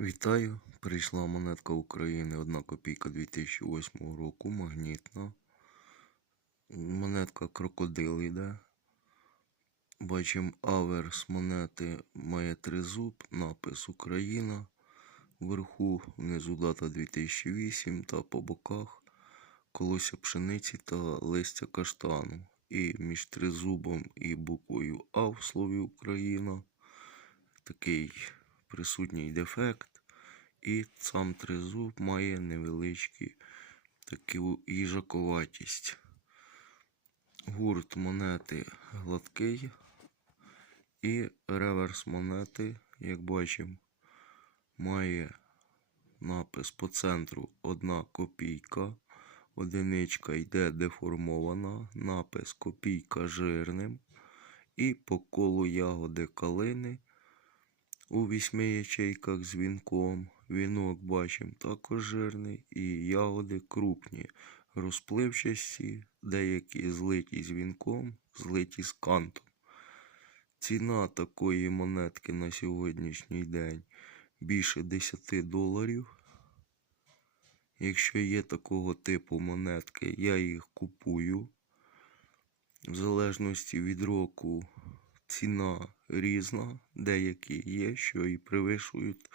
Вітаю! Прийшла монетка України 1 копійка 2008 року, магнітна. Монетка крокодил йде. Бачимо аверс монети має тризуб, напис Україна. Вверху, внизу дата 2008 та по боках колося пшениці та листя каштану. І між тризубом і буквою А в слові Україна такий присутній дефект. І сам тризуб має невеличкі таку їжаковатість. Гурт монети гладкий. І реверс монети, як бачимо, має напис по центру 1 копійка. Одиничка йде деформована, напис копійка жирним. І по колу ягоди калини у вісьми ячейках з вінком. Вінок бачимо також жирний і ягоди крупні, розпливчасті, деякі злиті з вінком, злиті з кантом. Ціна такої монетки на сьогоднішній день більше 10 доларів. Якщо є такого типу монетки, я їх купую. В залежності від року ціна різна. Деякі є, що і перевищують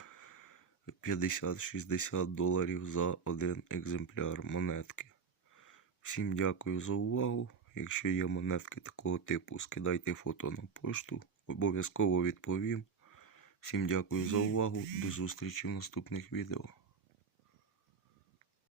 50-60 доларів за один екземпляр монетки. Всім дякую за увагу. Якщо є монетки такого типу, скидайте фото на пошту. Обов'язково відповім. Всім дякую за увагу. До зустрічі в наступних відео.